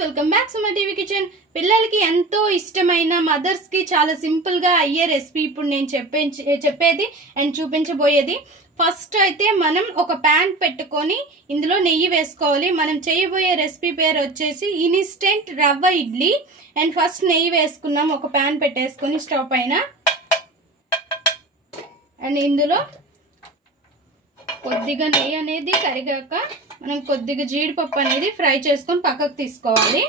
Welcome back to my TV kitchen. పిల్లలకి ఎంతో ఇష్టమైన మదర్స్ కి చాలా సింపుల్ గా అయ్యే రెసిపీ ఇప్పుడు నేను చెప్పేది అండ్ చూపించబోయేది. ఫస్ట్ అయితే మనం ఒక ప్యాన్ పెట్టుకొని ఇందులో నెయ్యి వేసుకోవాలి. మనం చేయబోయే రెసిపీ పేరు వచ్చేసి ఇన్స్టెంట్ రవ్వ ఇడ్లీ. అండ్ ఫస్ట్ నెయ్యి వేసుకున్నాం, ఒక ప్యాన్ పెట్టేసుకొని స్టవ్ పైన. అండ్ ఇందులో కొద్దిగా నెయ్యి అనేది కరిగాక మనం కొద్దిగా జీడిపప్పు అనేది ఫ్రై చేసుకొని పక్కకు తీసుకోవాలి.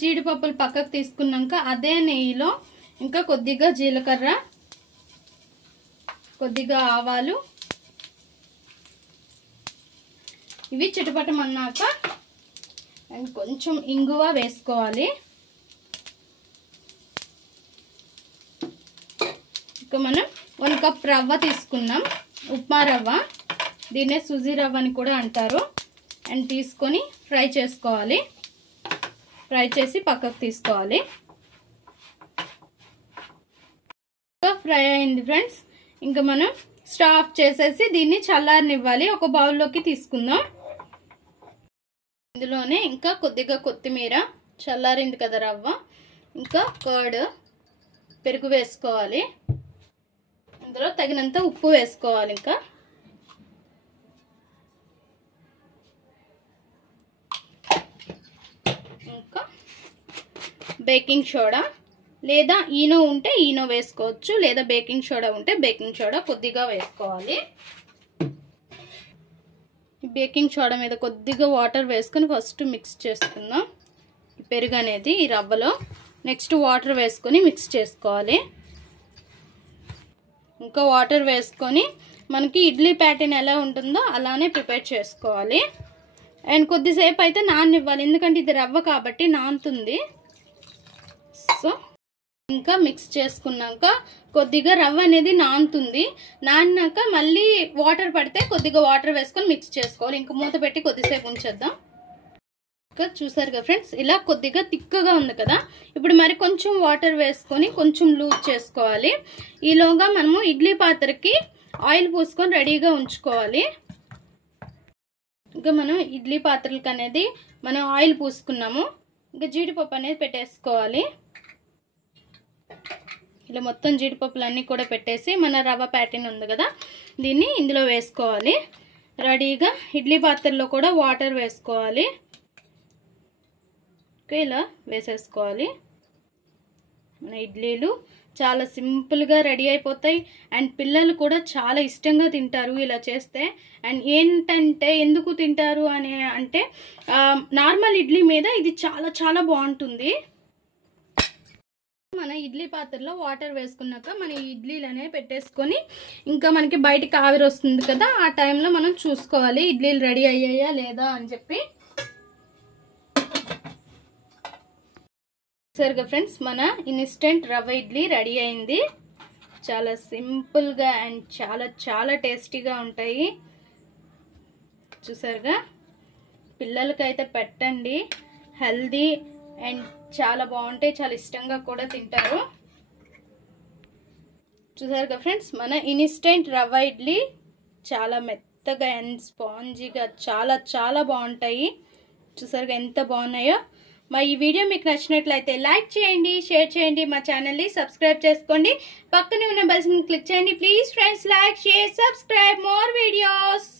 జీడిపప్పులు పక్కకు తీసుకున్నాక అదే నెయ్యిలో ఇంకా కొద్దిగా జీలకర్ర, కొద్దిగా ఆవాలు ఇవి చిటపటమన్నాక అండ్ కొంచెం ఇంగువ వేసుకోవాలి. ఇంకా మనం 1 కప్ రవ్వ తీసుకున్నాం, ఉప్మా రవ్వ, దీన్నే సుజీ రవ్వ అని కూడా అంటారు. అండ్ తీసుకొని ఫ్రై చేసుకోవాలి. ఫ్రై చేసి పక్కకు తీసుకోవాలి. ఫ్రై అయింది ఫ్రెండ్స్. ఇంకా మనం స్టవ్ ఆఫ్ చేసేసి దీన్ని చల్లారనివ్వాలి. ఒక బౌల్లోకి తీసుకుందాం. ఇందులోనే ఇంకా కొద్దిగా కొత్తిమీర, చల్లారింది కదా రవ్వ, ఇంకా కర్డ్, పెరుగు వేసుకోవాలి. ఇందులో తగినంత ఉప్పు వేసుకోవాలి. ఇంకా బేకింగ్ సోడా లేదా ఈనో ఉంటే ఈనో వేసుకోవచ్చు, లేదా బేకింగ్ సోడా ఉంటే బేకింగ్ సోడా కొద్దిగా వేసుకోవాలి. బేకింగ్ సోడా మీద కొద్దిగా వాటర్ వేసుకొని ఫస్ట్ మిక్స్ చేసుకుందాం. పెరుగు అనేది ఈ రవ్వలో, నెక్స్ట్ వాటర్ వేసుకొని మిక్స్ చేసుకోవాలి. ఇంకా వాటర్ వేసుకొని మనకి ఇడ్లీ ప్యాటర్న్ ఎలా ఉంటుందో అలానే ప్రిపేర్ చేసుకోవాలి. అండ్ కొద్దిసేపు అయితే నాననివ్వాలి, ఎందుకంటే ఇది రవ్వ కాబట్టి నానుతుంది. సో ఇంకా మిక్స్ చేసుకున్నాక కొద్దిగా రవ్వ అనేది నానుతుంది. నానినాక మళ్ళీ వాటర్ పడితే కొద్దిగా వాటర్ వేసుకొని మిక్స్ చేసుకోవాలి. ఇంకా మూత పెట్టి కొద్దిసేపు ఉంచేద్దాం. ఇంకా చూసారు కదా ఫ్రెండ్స్, ఇలా కొద్దిగా తిక్కగా ఉంది కదా. ఇప్పుడు మరి కొంచెం వాటర్ వేసుకొని కొంచెం లూజ్ చేసుకోవాలి. ఈలోగా మనము ఇడ్లీ పాత్రకి ఆయిల్ పూసుకొని రెడీగా ఉంచుకోవాలి. ఇంకా మనం ఇడ్లీ పాత్రలకి అనేది మనం ఆయిల్ పూసుకున్నాము. ఇంకా జీడిపప్పు అనేది పెట్టేసుకోవాలి. ఇలా మొత్తం జీడిపప్పులన్నీ కూడా పెట్టేసి మన రవ్వ ప్యాటర్న్ ఉంది కదా దీన్ని ఇందులో వేసుకోవాలి. రెడీగా ఇడ్లీ పాత్రలో కూడా వాటర్ వేసుకోవాలి. ఇలా వేసేసుకోవాలి. మన ఇడ్లీలు చాలా సింపుల్గా రెడీ అయిపోతాయి. అండ్ పిల్లలు కూడా చాలా ఇష్టంగా తింటారు ఇలా చేస్తే. అండ్ ఏంటంటే ఎందుకు తింటారు అని అంటే నార్మల్ ఇడ్లీ మీద ఇది చాలా చాలా బాగుంటుంది. మన ఇడ్లీ పాత్రలో వాటర్ వేసుకున్నాక మన ఇడ్లీలు అనేవి పెట్టేసుకొని ఇంకా మనకి బయటికి ఆవిరి వస్తుంది కదా, ఆ టైంలో మనం చూసుకోవాలి ఇడ్లీలు రెడీ అయ్యాయా లేదా అని చెప్పి. సరిగా ఫ్రెండ్స్, మన ఇన్స్టెంట్ రవ్వ ఇడ్లీ రెడీ అయింది. చాలా సింపుల్గా అండ్ చాలా చాలా టేస్టీగా ఉంటాయి. చూసారుగా, పిల్లలకైతే పెట్టండి, హెల్దీ అండ్ చాలా బాగుంటాయి, చాలా ఇష్టంగా కూడా తింటారు. చూసారుగా ఫ్రెండ్స్, మన ఇన్స్టెంట్ రవ్వ ఇడ్లీ చాలా మెత్తగా అండ్ స్పాంజీగా చాలా చాలా బాగుంటాయి. చూసారుగా ఎంత బాగున్నాయో. మరి ఈ వీడియో మీకు నచ్చినట్లయితే లైక్ చేయండి, షేర్ చేయండి, మా ఛానల్ని సబ్స్క్రైబ్ చేసుకోండి, పక్కనే ఉన్న బెల్ సింబల్ క్లిక్ చేయండి. Please friends, like, share, subscribe more videos.